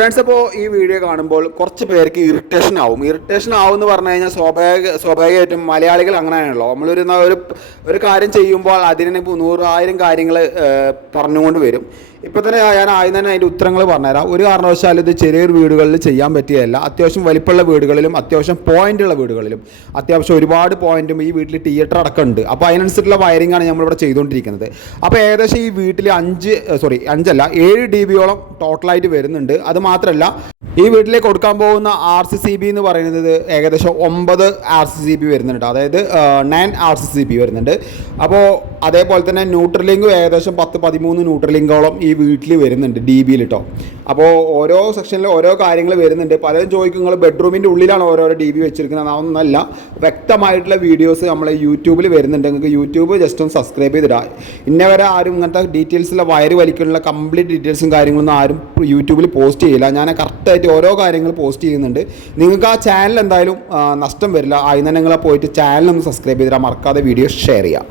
Friends അപ്പോൾ ഈ video കാണുമ്പോൾ കുറച്ച് പേർക്ക് ഇറിറ്റേഷൻ ആവും. ഇറിറ്റേഷൻ ആവും എന്ന് പറഞ്ഞു കഴിഞ്ഞാൽ സ്വാഭാവിക സ്വാഭാവികമായിട്ടും മലയാളികൾ അങ്ങനെയാണല്ലോ. നമ്മളൊരു ഒരു ഒരു കാര്യം ചെയ്യുമ്പോൾ അതിന് നൂറായിരം കാര്യങ്ങൾ പറഞ്ഞുകൊണ്ട് വരും. ഇപ്പോൾ തന്നെ ഞാൻ ആദ്യം തന്നെ അതിന്റെ ഉത്തരങ്ങൾ പറഞ്ഞുതരാം. ഒരു കാരണവശാലും ഇത് ചെറിയൊരു വീടുകളിൽ ചെയ്യാൻ പറ്റിയതല്ല. അത്യാവശ്യം വലിപ്പമുള്ള വീടുകളിലും അത്യാവശ്യം പോയിന്റുള്ള വീടുകളിലും അത്യാവശ്യം ഒരുപാട് പോയിന്റും ഈ വീട്ടിൽ തിയേറ്റർ അടക്കം ഉണ്ട് അപ്പോൾ അതിനനുസരിച്ചുള്ള വയറിംഗ് ആണ് നമ്മളിവിടെ ചെയ്തുകൊണ്ടിരിക്കുന്നത്. അപ്പോൾ ഏകദേശം ഈ വീട്ടിൽ അഞ്ച് സോറി അഞ്ചല്ല ഏഴ് ഡി ബിയോളം ടോട്ടലായിട്ട് വരുന്നുണ്ട്. അത് മാത്രമല്ല ഈ വീട്ടിലേക്ക് കൊടുക്കാൻ പോകുന്ന ആർ സി സി ബി എന്ന് പറയുന്നത് ഏകദേശം ഒമ്പത് ആർ സി സി ബി വരുന്നുണ്ട്. അതായത് nine R C C B വരുന്നുണ്ട്. അപ്പോൾ അതേപോലെ തന്നെ ന്യൂട്രലിംഗും ഏകദേശം പത്ത് പതിമൂന്ന് ന്യൂട്രലിംഗോളം ഈ വീട്ടിൽ വരുന്നുണ്ട് ഡി ബിയിൽ കേട്ടോ അപ്പോൾ ഓരോ സെക്ഷനിൽ ഓരോ കാര്യങ്ങൾ വരുന്നുണ്ട്. പലരും ചോദിക്കും നിങ്ങൾ ബെഡ്റൂമിന്റെ ഉള്ളിലാണ് ഓരോരോ ഡി ബി വെച്ചിരിക്കുന്നത്. അതൊന്നല്ല വ്യക്തമായിട്ടുള്ള വീഡിയോസ് നമ്മൾ യൂട്യൂബിൽ വരുന്നുണ്ട്. നിങ്ങൾക്ക് യൂട്യൂബ് ജസ്റ്റ് ഒന്ന് സബ്സ്ക്രൈബ് ചെയ്തിടാം. ഇന്ന വരെ ആരും ഇങ്ങനത്തെ ഡീറ്റെയിൽസിലെ വയറ് വലിക്കാനുള്ള കംപ്ലീറ്റ് ഡീറ്റെയിൽസും കാര്യങ്ങളൊന്നും ആരും യൂട്യൂബിൽ പോസ്റ്റ് ചെയ്യില്ല. ഞാൻ കറക്റ്റായിട്ട് ഓരോ കാര്യങ്ങൾ പോസ്റ്റ് ചെയ്യുന്നുണ്ട്. നിങ്ങൾക്ക് ആ ചാനൽ എന്തായാലും നഷ്ടം വരില്ല. അതിന് തന്നെ നിങ്ങളെ പോയിട്ട് ചാനൽ ഒന്ന് സബ്സ്ക്രൈബ് ചെയ്തിടാം. മറക്കാതെ വീഡിയോ ഷെയർ ചെയ്യാം.